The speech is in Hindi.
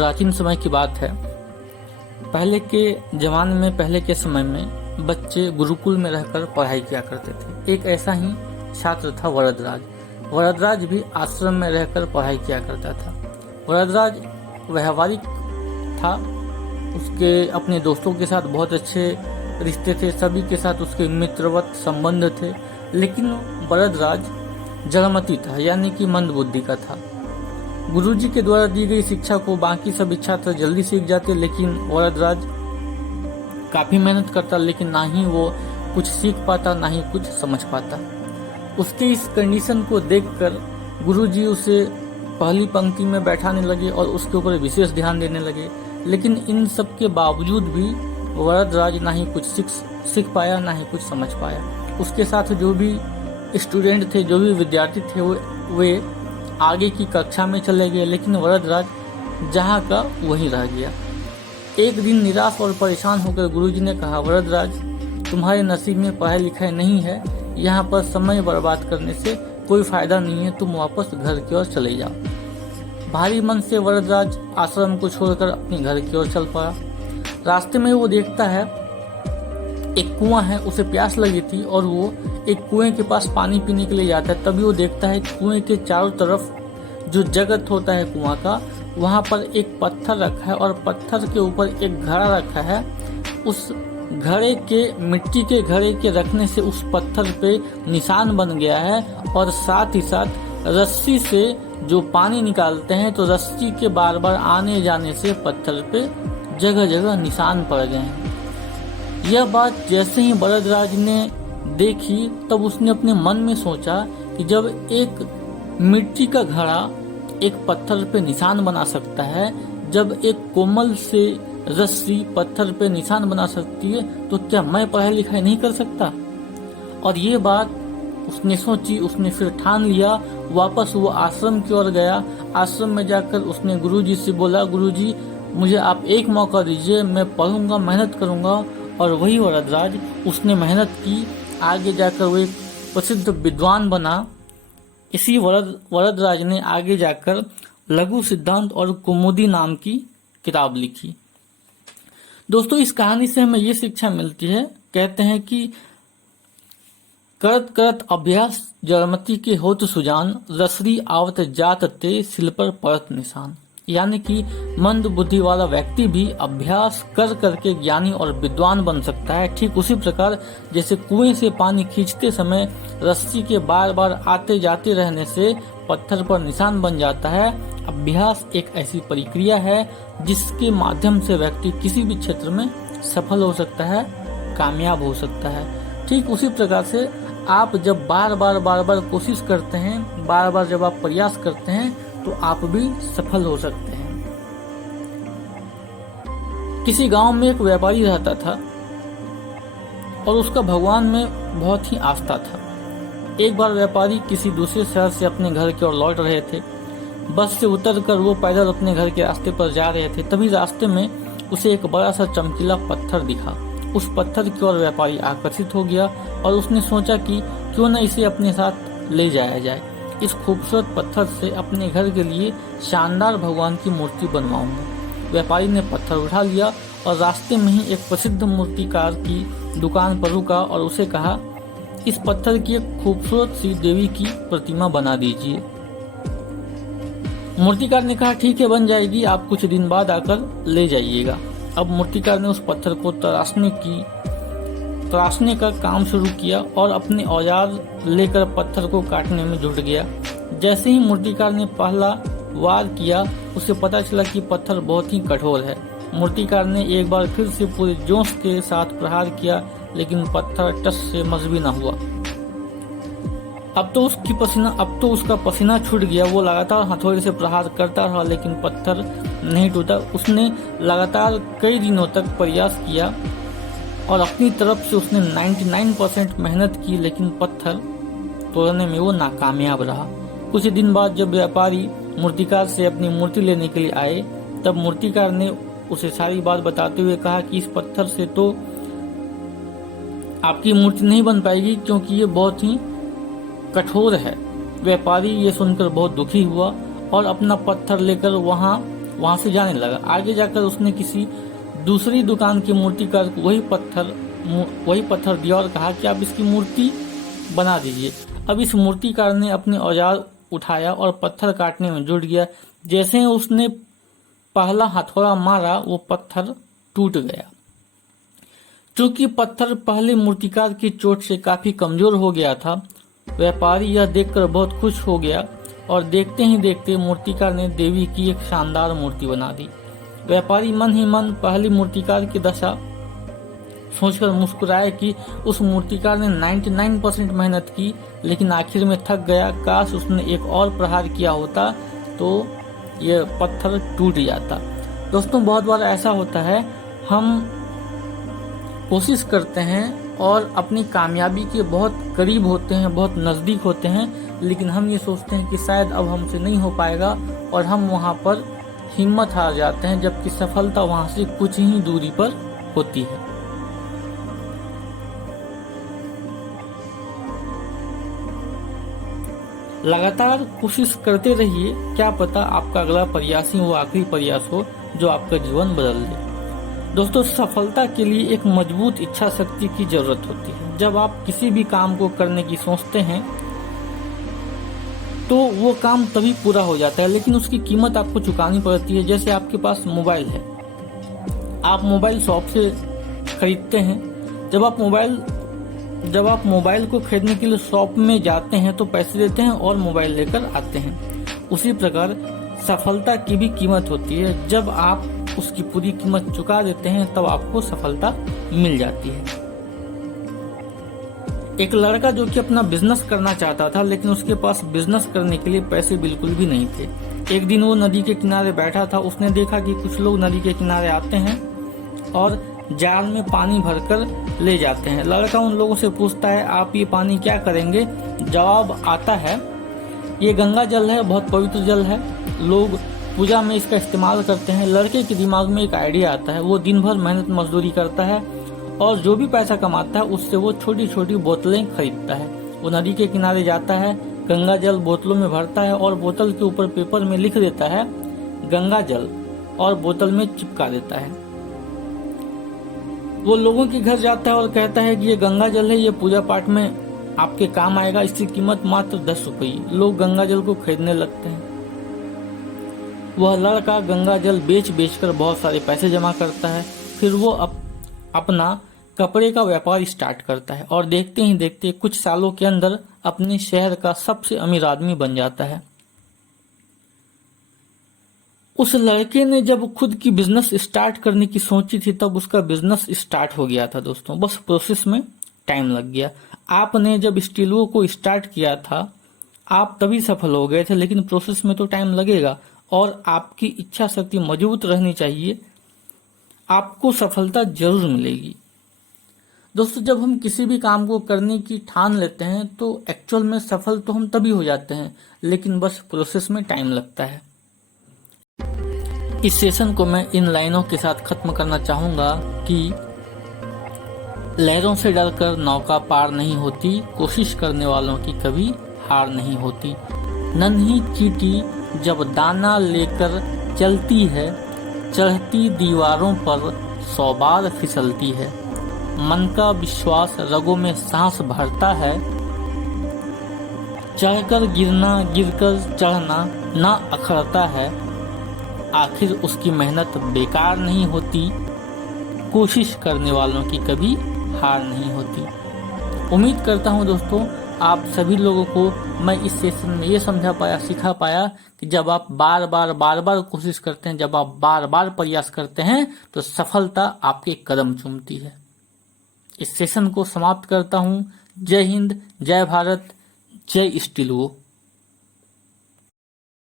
प्राचीन समय की बात है। पहले के जमाने में, पहले के समय में बच्चे गुरुकुल में रहकर पढ़ाई किया करते थे। एक ऐसा ही छात्र था वरदराज। वरदराज भी आश्रम में रहकर पढ़ाई किया करता था। वरदराज व्यवहारिक था, उसके अपने दोस्तों के साथ बहुत अच्छे रिश्ते थे, सभी के साथ उसके मित्रवत संबंध थे। लेकिन वरदराज जड़मती था, यानी कि मंद बुद्धि का था। गुरुजी के द्वारा दी गई शिक्षा को बाकी सभी छात्र जल्दी सीख जाते, लेकिन वरदराज काफी मेहनत करता, लेकिन ना ही वो कुछ सीख पाता, ना ही कुछ समझ पाता। उसके इस कंडीशन को देखकर गुरुजी उसे पहली पंक्ति में बैठाने लगे और उसके ऊपर विशेष ध्यान देने लगे। लेकिन इन सब के बावजूद भी वरदराज ना ही कुछ सीख पाया, ना ही कुछ समझ पाया। उसके साथ जो भी स्टूडेंट थे, जो भी विद्यार्थी थे, वे आगे की कक्षा में चले गए, लेकिन वरदराज जहाँ का वहीं रह गया। एक दिन निराश और परेशान होकर गुरुजी ने कहा, वरदराज, तुम्हारे नसीब में पढ़ाई लिखाई नहीं है, यहाँ पर समय बर्बाद करने से कोई फायदा नहीं है, तुम वापस घर की ओर चले जाओ। भारी मन से वरदराज आश्रम को छोड़कर अपने घर की ओर चल पड़ा। रास्ते में वो देखता है एक कुआं है, उसे प्यास लगी थी और वो एक कुएं के पास पानी पीने के लिए जाता है। तभी वो देखता है कुएं के चारों तरफ जो जगत होता है कुआं का, वहां पर एक पत्थर रखा है और पत्थर के ऊपर एक घड़ा रखा है। उस घड़े के, मिट्टी के घड़े के रखने से उस पत्थर पे निशान बन गया है और साथ ही साथ रस्सी से जो पानी निकालते हैं तो रस्सी के बार बार आने जाने से पत्थर पे जगह जगह निशान पड़ गए हैं। यह बात जैसे ही वरदराज ने देखी, तब उसने अपने मन में सोचा कि जब एक मिट्टी का घड़ा एक पत्थर पे निशान बना सकता है, जब एक कोमल से रस्सी पत्थर पे निशान बना सकती है, तो क्या मैं पढ़ाई लिखाई नहीं कर सकता? और ये बात उसने सोची। उसने फिर ठान लिया। वापस वो आश्रम की ओर गया। आश्रम में जाकर उसने गुरुजी से बोला, गुरुजी, मुझे आप एक मौका दीजिए, मैं पढ़ूंगा, मेहनत करूंगा। और वही वरदराज, उसने मेहनत की, आगे जाकर वो एक प्रसिद्ध विद्वान बना। इसी वरदराज ने आगे जाकर लघु सिद्धांत और कुमुदी नाम की किताब लिखी। दोस्तों, इस कहानी से हमें ये शिक्षा मिलती है, कहते हैं कि करत करत अभ्यास जड़मती के होत सुजान, रसरी आवत जात ते सिल पर पड़त निशान। यानी कि मंद बुद्धि वाला व्यक्ति भी अभ्यास कर करके ज्ञानी और विद्वान बन सकता है। ठीक उसी प्रकार जैसे कुएं से पानी खींचते समय रस्सी के बार बार आते जाते रहने से पत्थर पर निशान बन जाता है, अभ्यास एक ऐसी प्रक्रिया है जिसके माध्यम से व्यक्ति किसी भी क्षेत्र में सफल हो सकता है, कामयाब हो सकता है। ठीक उसी प्रकार से आप जब बार बार कोशिश करते हैं, बार बार जब आप प्रयास करते हैं, तो आप भी सफल हो सकते हैं। किसी गांव में एक व्यापारी रहता था और उसका भगवान में बहुत ही आस्था था। एक बार व्यापारी किसी दूसरे शहर से अपने घर की ओर लौट रहे थे। बस से उतरकर वो पैदल अपने घर के रास्ते पर जा रहे थे। तभी रास्ते में उसे एक बड़ा सा चमकीला पत्थर दिखा। उस पत्थर की ओर व्यापारी आकर्षित हो गया और उसने सोचा कि क्यों न इसे अपने साथ ले जाया जाए। इस खूबसूरत पत्थर से अपने घर के लिए शानदार भगवान की मूर्ति बनवाऊंगा। व्यापारी ने पत्थर उठा लिया और रास्ते में ही एक प्रसिद्ध मूर्तिकार की दुकान पर रुका और उसे कहा, इस पत्थर की एक खूबसूरत सी देवी की प्रतिमा बना दीजिए। मूर्तिकार ने कहा, ठीक है, बन जाएगी, आप कुछ दिन बाद आकर ले जाइएगा। अब मूर्तिकार ने उस पत्थर को तराशने का काम शुरू किया और अपने औजार लेकर पत्थर को काटने में जुट गया। जैसे ही मूर्तिकार ने पहला वार किया, उसे पता चला कि पत्थर बहुत ही कठोर है। मूर्तिकार ने एक बार फिर से पूरे जोश के साथ प्रहार किया, लेकिन पत्थर टस से मजबी न हुआ। अब तो उसका पसीना छूट गया। वो लगातार हथौड़े से प्रहार करता रहा, लेकिन पत्थर नहीं टूटा। उसने लगातार कई दिनों तक प्रयास किया और अपनी तरफ से उसने 99% मेहनत की, लेकिन पत्थर तोड़ने में वो नाकामयाब रहा। कुछ दिन बाद जब व्यापारी मूर्तिकार से अपनी मूर्ति लेने के लिए आए, तब मूर्तिकार ने उसे सारी बात बताते हुए कहा कि इस पत्थर से तो आपकी मूर्ति नहीं बन पाएगी, क्योंकि ये बहुत ही कठोर है। व्यापारी ये सुनकर बहुत दुखी हुआ और अपना पत्थर लेकर वहां वहां से जाने लगा। आगे जाकर उसने किसी दूसरी दुकान के मूर्तिकार को वही पत्थर दिया और कहा कि आप इसकी मूर्ति बना दीजिए। अब इस मूर्तिकार ने अपने औजार उठाया और पत्थर काटने में जुट गया। जैसे ही उसने पहला हथौड़ा मारा वो पत्थर टूट गया। चूंकि पत्थर पहले मूर्तिकार की चोट से काफी कमजोर हो गया था, व्यापारी यह देखकर बहुत खुश हो गया और देखते ही देखते मूर्तिकार ने देवी की एक शानदार मूर्ति बना दी। व्यापारी मन ही मन पहले मूर्तिकार की दशा सोचकर मुस्कुराया कि उस मूर्तिकार ने 99% मेहनत की, लेकिन आखिर में थक गया। काश उसने एक और प्रहार किया होता तो यह पत्थर टूट जाता। दोस्तों, बहुत बार ऐसा होता है, हम कोशिश करते हैं और अपनी कामयाबी के बहुत करीब होते हैं, बहुत नज़दीक होते हैं, लेकिन हम ये सोचते हैं कि शायद अब हमसे नहीं हो पाएगा और हम वहाँ पर हिम्मत हार जाते हैं, जबकि सफलता वहाँ से कुछ ही दूरी पर होती है। लगातार कोशिश करते रहिए, क्या पता आपका अगला प्रयास ही वो आखिरी प्रयास हो जो आपका जीवन बदल दे। दोस्तों, सफलता के लिए एक मजबूत इच्छा शक्ति की जरूरत होती है। जब आप किसी भी काम को करने की सोचते हैं तो वो काम तभी पूरा हो जाता है, लेकिन उसकी कीमत आपको चुकानी पड़ती है। जैसे आपके पास मोबाइल है, आप मोबाइल शॉप से खरीदते हैं। जब आप मोबाइल को खरीदने के लिए शॉप में जाते हैं तो पैसे देते हैं और मोबाइल लेकर आते हैं। उसी प्रकार सफलता की भी कीमत होती है। जब आप उसकी पूरी कीमत चुका देते हैं तब आपको सफलता मिल जाती है। एक लड़का जो कि अपना बिजनेस करना चाहता था, लेकिन उसके पास बिजनेस करने के लिए पैसे बिल्कुल भी नहीं थे। एक दिन वो नदी के किनारे बैठा था। उसने देखा कि कुछ लोग नदी के किनारे आते हैं और जाल में पानी भरकर ले जाते हैं। लड़का उन लोगों से पूछता है, आप ये पानी क्या करेंगे? जवाब आता है, ये गंगा जल है, बहुत पवित्र जल है, लोग पूजा में इसका इस्तेमाल करते हैं। लड़के के दिमाग में एक आइडिया आता है। वो दिन भर मेहनत मजदूरी करता है और जो भी पैसा कमाता है उससे वो छोटी छोटी बोतलें खरीदता है। वो नदी के किनारे जाता है, गंगा जल बोतलों में भरता है और बोतल के ऊपर पेपर में लिख देता है गंगा जल और बोतल में चिपका देता है। वो लोगों के घर जाता है और कहता है कि ये गंगा जल है, ये पूजा पाठ में आपके काम आएगा, इसकी कीमत मात्र 10 रुपये। लोग गंगा जल को खरीदने लगते हैं। वह लड़का गंगा जल बेच कर बहुत सारे पैसे जमा करता है। फिर वो अपना कपड़े का व्यापार स्टार्ट करता है और देखते ही देखते कुछ सालों के अंदर अपने शहर का सबसे अमीर आदमी बन जाता है। उस लड़के ने जब खुद की बिजनेस स्टार्ट करने की सोची थी तब उसका बिजनेस स्टार्ट हो गया था। दोस्तों, बस प्रोसेस में टाइम लग गया। आपने जब स्टीलो को स्टार्ट किया था आप तभी सफल हो गए थे, लेकिन प्रोसेस में तो टाइम लगेगा और आपकी इच्छा शक्ति मजबूत रहनी चाहिए। आपको सफलता जरूर मिलेगी। दोस्तों, जब हम किसी भी काम को करने की ठान लेते हैं तो एक्चुअल में सफल तो हम तभी हो जाते हैं, लेकिन बस प्रोसेस में टाइम लगता है। इस सेशन को मैं इन लाइनों के साथ खत्म करना चाहूंगा कि लहरों से डरकर नौका पार नहीं होती, कोशिश करने वालों की कभी हार नहीं होती। नन्ही चींटी जब दाना लेकर चलती है, चढ़ती दीवारों पर 100 बार फिसलती है। मन का विश्वास रगों में सांस भरता है, चढ़कर गिरना गिरकर चढ़ना ना अखरता है। आखिर उसकी मेहनत बेकार नहीं होती, कोशिश करने वालों की कभी हार नहीं होती। उम्मीद करता हूं दोस्तों आप सभी लोगों को मैं इस सेशन में ये समझा पाया, सिखा पाया कि जब आप बार बार कोशिश करते हैं, जब आप बार बार प्रयास करते हैं तो सफलता आपके कदम चूमती है। इस सेशन को समाप्त करता हूं। जय हिंद, जय भारत, जय स्टीलवो।